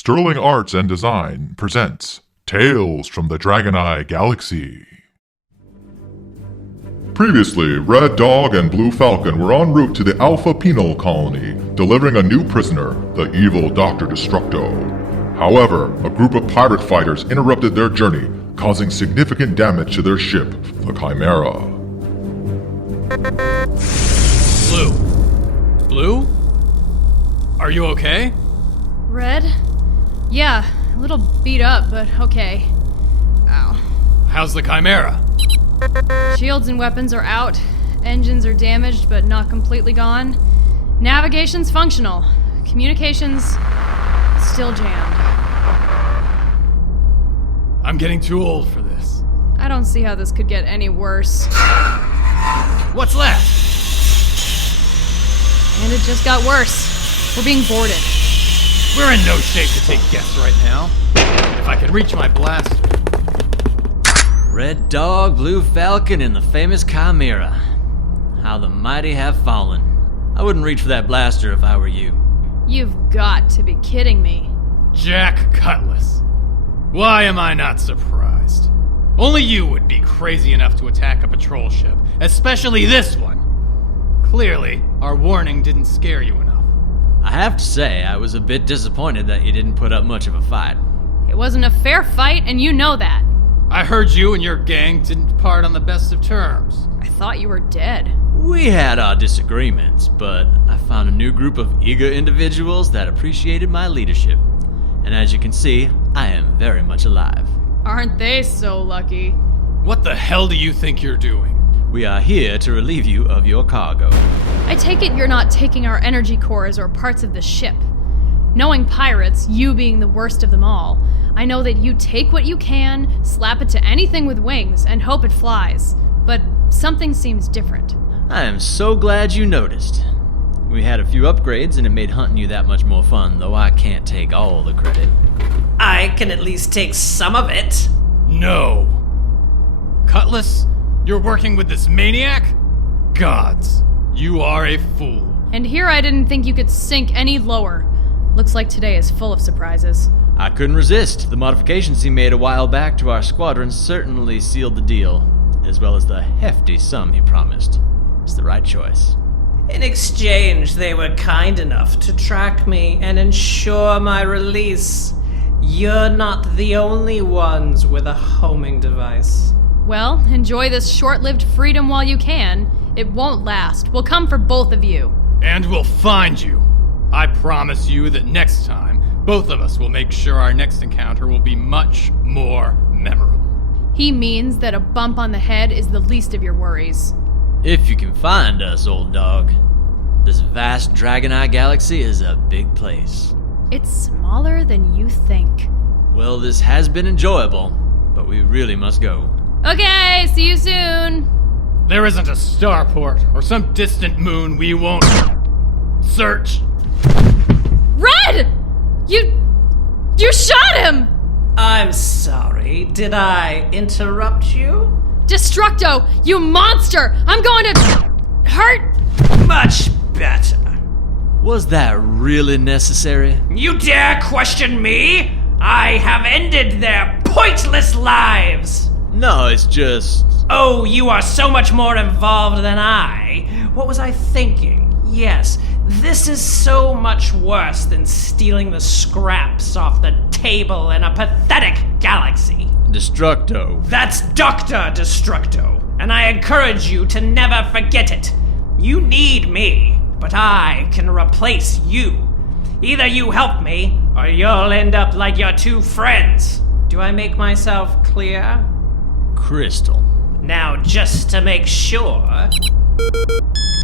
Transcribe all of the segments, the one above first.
Sterling Arts and Design presents Tales from the Dragon Eye Galaxy. Previously, Red Dog and Blue Falcon were en route to the Alpha Penal Colony, delivering a new prisoner, the evil Dr. Destructo. However, a group of pirate fighters interrupted their journey, causing significant damage to their ship, the Chimera. Blue? Are you okay? Red? Yeah, a little beat up, but okay. Ow. How's the Chimera? Shields and weapons are out. Engines are damaged, but not completely gone. Navigation's functional. Communications still jammed. I'm getting too old for this. I don't see how this could get any worse. What's left? And it just got worse. We're being boarded. We're in no shape to take guests right now. If I can reach my blaster. Red Dog, Blue Falcon, and the famous Chimera. How the mighty have fallen. I wouldn't reach for that blaster if I were you. You've got to be kidding me. Jack Cutlass. Why am I not surprised? Only you would be crazy enough to attack a patrol ship, especially this one. Clearly, our warning didn't scare you enough. I have to say, I was a bit disappointed that you didn't put up much of a fight. It wasn't a fair fight, and you know that. I heard you and your gang didn't part on the best of terms. I thought you were dead. We had our disagreements, but I found a new group of eager individuals that appreciated my leadership. And as you can see, I am very much alive. Aren't they so lucky? What the hell do you think you're doing? We are here to relieve you of your cargo. I take it you're not taking our energy cores or parts of the ship. Knowing pirates, you being the worst of them all, I know that you take what you can, slap it to anything with wings, and hope it flies. But something seems different. I am so glad you noticed. We had a few upgrades and it made hunting you that much more fun, though I can't take all the credit. I can at least take some of it. No. Cutlass, you're working with this maniac? Gods, you are a fool. And here I didn't think you could sink any lower. Looks like today is full of surprises. I couldn't resist. The modifications he made a while back to our squadron certainly sealed the deal, as well as the hefty sum he promised. It's the right choice. In exchange, they were kind enough to track me and ensure my release. You're not the only ones with a homing device. Well, enjoy this short-lived freedom while you can. It won't last. We'll come for both of you. And we'll find you. I promise you that next time, both of us will make sure our next encounter will be much more memorable. He means that a bump on the head is the least of your worries. If you can find us, old dog. This vast Dragon Eye Galaxy is a big place. It's smaller than you think. Well, this has been enjoyable, but we really must go. Okay, see you soon. There isn't a starport or some distant moon we won't search. Red! You shot him! I'm sorry, did I interrupt you? Destructo, you monster! I'm going to hurt. Much better. Was that really necessary? You dare question me? I have ended their pointless lives! No, it's just... Oh, you are so much more involved than I. What was I thinking? Yes, this is so much worse than stealing the scraps off the table in a pathetic galaxy. Destructo. That's Dr. Destructo, and I encourage you to never forget it. You need me, but I can replace you. Either you help me, or you'll end up like your two friends. Do I make myself clear? Crystal. Now, just to make sure,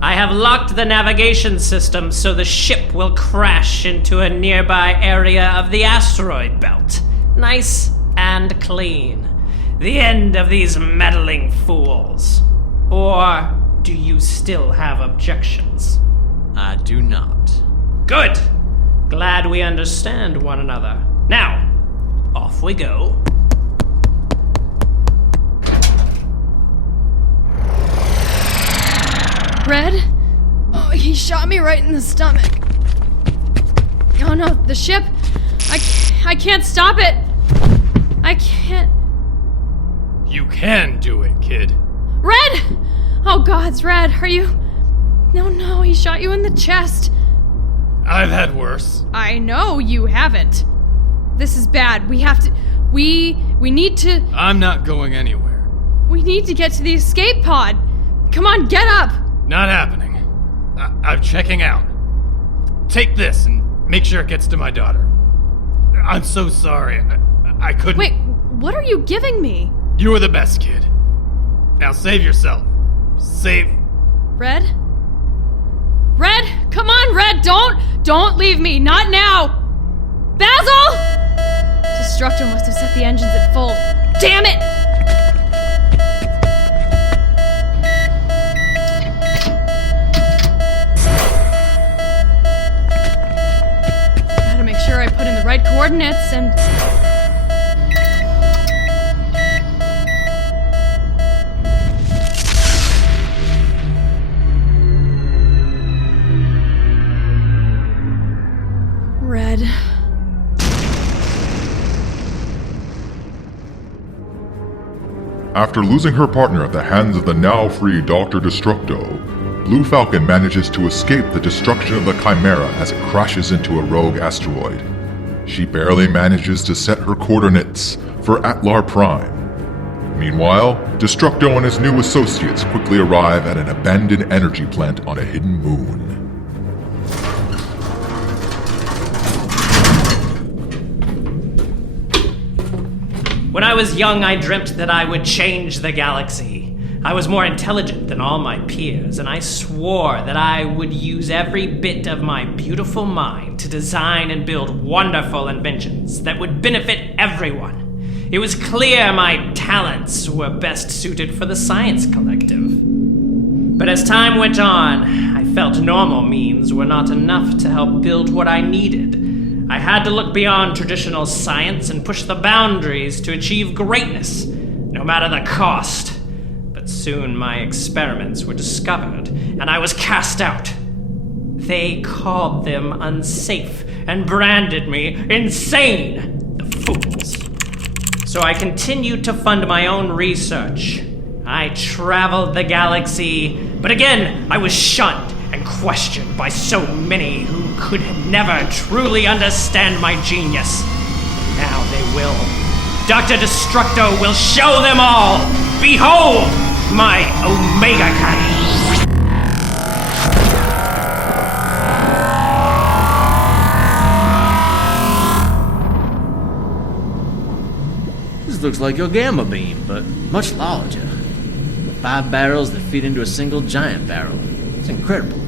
I have locked the navigation system so the ship will crash into a nearby area of the asteroid belt. Nice and clean. The end of these meddling fools. Or do you still have objections? I do not. Good. Glad we understand one another. Now, off we go. Red? Oh, he shot me right in the stomach. Oh no, the ship? I can't stop it! I can't... You can do it, kid. Red! Oh God, it's Red. Are you... No, he shot you in the chest. I've had worse. I know you haven't. This is bad. We have to... We need to... I'm not going anywhere. We need to get to the escape pod. Come on, get up! Not happening. I'm checking out. Take this and make sure it gets to my daughter. I'm so sorry. I couldn't... Wait, what are you giving me? You were the best, kid. Now save yourself. Save... Red? Red? Come on, Red! Don't leave me! Not now! Basil! Destructo must have set the engines at full. Damn it! Gotta make sure I put in the right coordinates and... Red. After losing her partner at the hands of the now-free Dr. Destructo, Blue Falcon manages to escape the destruction of the Chimera as it crashes into a rogue asteroid. She barely manages to set her coordinates for Atlar Prime. Meanwhile, Destructo and his new associates quickly arrive at an abandoned energy plant on a hidden moon. When I was young, I dreamt that I would change the galaxy. I was more intelligent than all my peers, and I swore that I would use every bit of my beautiful mind to design and build wonderful inventions that would benefit everyone. It was clear my talents were best suited for the science collective. But as time went on, I felt normal means were not enough to help build what I needed. I had to look beyond traditional science and push the boundaries to achieve greatness, no matter the cost. But soon my experiments were discovered, and I was cast out. They called them unsafe and branded me insane. The fools. So I continued to fund my own research. I traveled the galaxy, but again I was shunned and questioned by so many who could never truly understand my genius. Now they will. Dr. Destructo will show them all! Behold, my Omega Kai! This looks like your gamma beam, but much larger. 5 barrels that feed into a single giant barrel. It's incredible.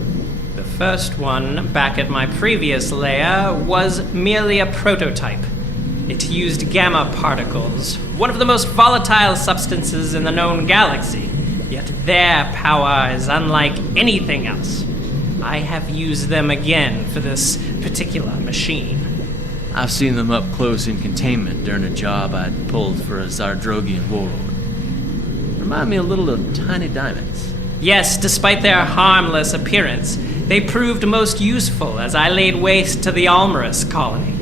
The first one, back at my previous lair, was merely a prototype. It used gamma particles, one of the most volatile substances in the known galaxy, yet their power is unlike anything else. I have used them again for this particular machine. I've seen them up close in containment during a job I'd pulled for a Zardrogian warlord. Remind me a little of tiny diamonds. Yes, despite their harmless appearance, they proved most useful as I laid waste to the Almerus colony.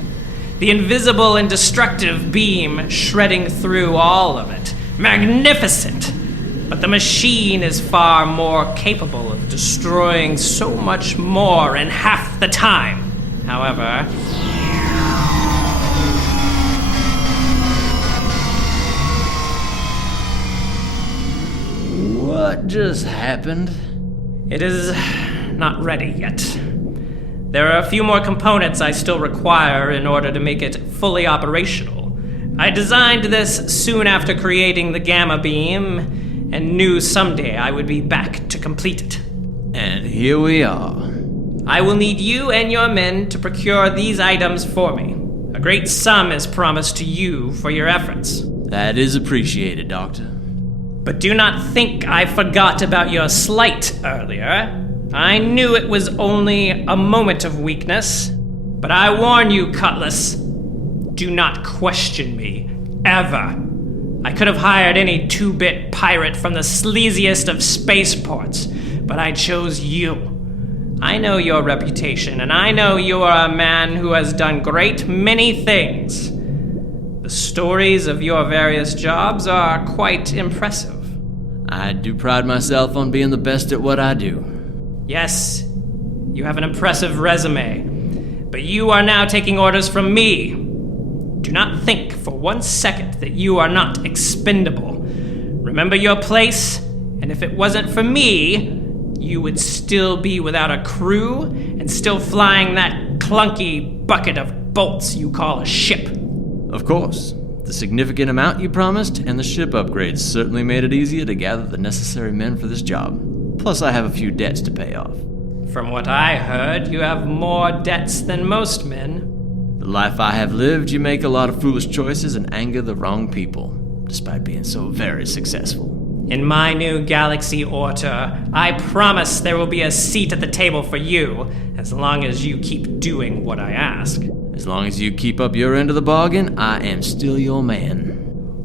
The invisible and destructive beam shredding through all of it. Magnificent! But the machine is far more capable of destroying so much more in half the time. However... What just happened? It is not ready yet. There are a few more components I still require in order to make it fully operational. I designed this soon after creating the gamma beam, and knew someday I would be back to complete it. And here we are. I will need you and your men to procure these items for me. A great sum is promised to you for your efforts. That is appreciated, Doctor. But do not think I forgot about your slight earlier. I knew it was only a moment of weakness, but I warn you, Cutlass, do not question me, ever. I could have hired any 2-bit pirate from the sleaziest of spaceports, but I chose you. I know your reputation, and I know you are a man who has done great many things. The stories of your various jobs are quite impressive. I do pride myself on being the best at what I do. Yes, you have an impressive resume, but you are now taking orders from me. Do not think for 1 second that you are not expendable. Remember your place, and if it wasn't for me, you would still be without a crew and still flying that clunky bucket of bolts you call a ship. Of course. The significant amount you promised and the ship upgrades certainly made it easier to gather the necessary men for this job. Plus, I have a few debts to pay off. From what I heard, you have more debts than most men. The life I have lived, you make a lot of foolish choices and anger the wrong people, despite being so very successful. In my new galaxy order, I promise there will be a seat at the table for you, as long as you keep doing what I ask. As long as you keep up your end of the bargain, I am still your man.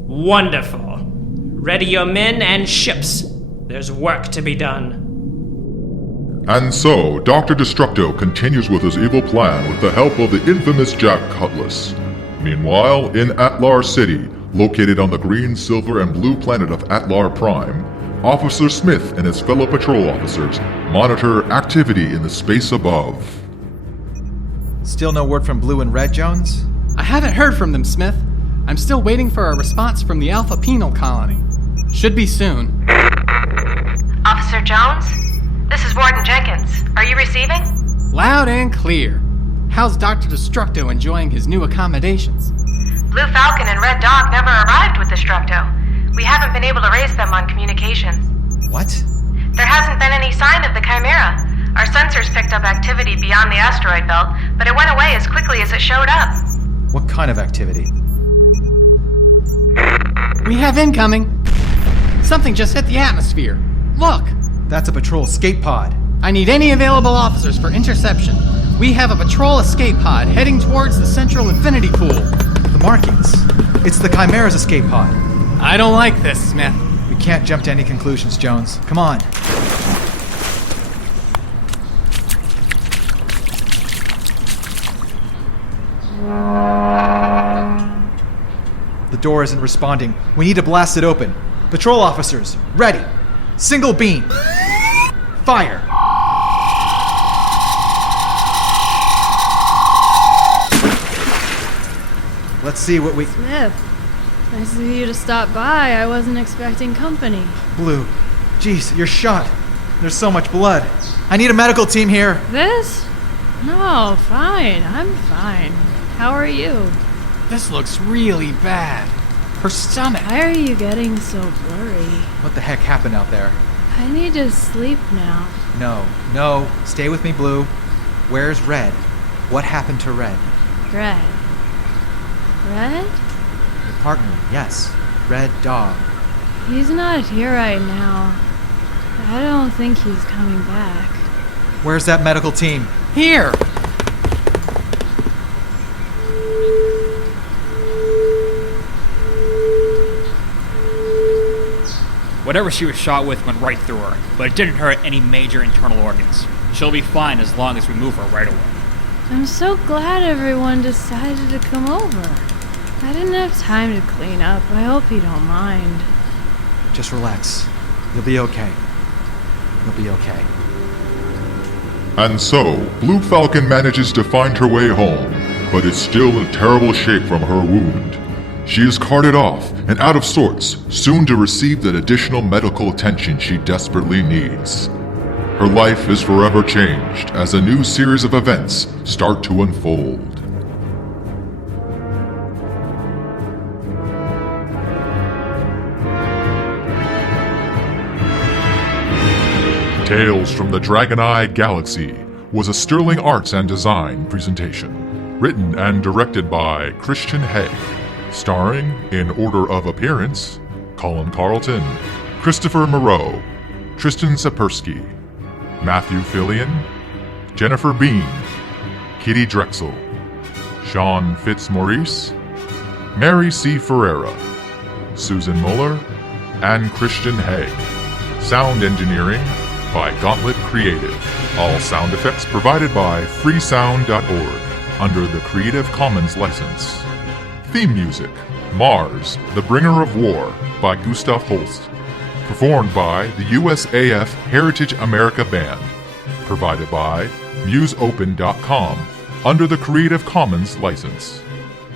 Wonderful. Ready your men and ships. There's work to be done. And so, Dr. Destructo continues with his evil plan with the help of the infamous Jack Cutlass. Meanwhile, in Atlar City, located on the green, silver, and blue planet of Atlar Prime, Officer Smith and his fellow patrol officers monitor activity in the space above. Still no word from Blue and Red, Jones? I haven't heard from them, Smith. I'm still waiting for a response from the Alpha Penal Colony. Should be soon. Officer Jones? This is Warden Jenkins. Are you receiving? Loud and clear. How's Dr. Destructo enjoying his new accommodations? Blue Falcon and Red Dog never arrived with Destructo. We haven't been able to raise them on communications. What? There hasn't been any sign of the Chimera. Our sensors picked up activity beyond the asteroid belt, but it went away as quickly as it showed up. What kind of activity? We have incoming. Something just hit the atmosphere. Look! That's a patrol escape pod. I need any available officers for interception. We have a patrol escape pod heading towards the central infinity pool. The markings. It's the Chimera's escape pod. I don't like this, Smith. We can't jump to any conclusions, Jones. Come on. The door isn't responding. We need to blast it open. Patrol officers, ready. Single beam. Fire. Let's see what we... Smith, nice of you to stop by. I wasn't expecting company. Blue. Jeez, you're shot. There's so much blood. I need a medical team here. This? No, fine. I'm fine. How are you? This looks really bad. Her stomach. Why are you getting so blurry? What the heck happened out there? I need to sleep now. No. Stay with me, Blue. Where's Red? What happened to Red? Red? Your partner, yes. Red Dog. He's not here right now. I don't think he's coming back. Where's that medical team? Here! Whatever she was shot with went right through her, but it didn't hurt any major internal organs. She'll be fine as long as we move her right away. I'm so glad everyone decided to come over. I didn't have time to clean up. I hope you don't mind. Just relax. You'll be okay. You'll be okay. And so, Blue Falcon manages to find her way home, but is still in terrible shape from her wound. She is carted off and out of sorts, soon to receive that additional medical attention she desperately needs. Her life is forever changed as a new series of events start to unfold. Tales from the Dragon-Eyed Galaxy was a Sterling Arts and Design presentation, written and directed by Christian Hegg, starring, in order of appearance, Colin Carlton, Kristopher Moreau, Tristyn Sepersky, Matthew Phillion, Jennifer Bean, Kitty Drexel, Shawn Fitzmaurice, Mary C. Ferrara, Susan Muller, and Christian Hegg. Sound engineering by Gauntlet Creative. All sound effects provided by freesound.org under the Creative Commons license. Theme music, Mars, the Bringer of War by Gustav Holst. Performed by the USAF Heritage America Band. Provided by museopen.com under the Creative Commons license.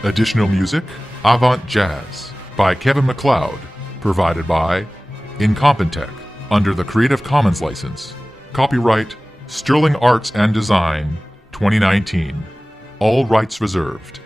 Additional music, Avant Jazz by Kevin MacLeod. Provided by Incompetech under the Creative Commons license. Copyright Sterling Arts and Design 2019. All rights reserved.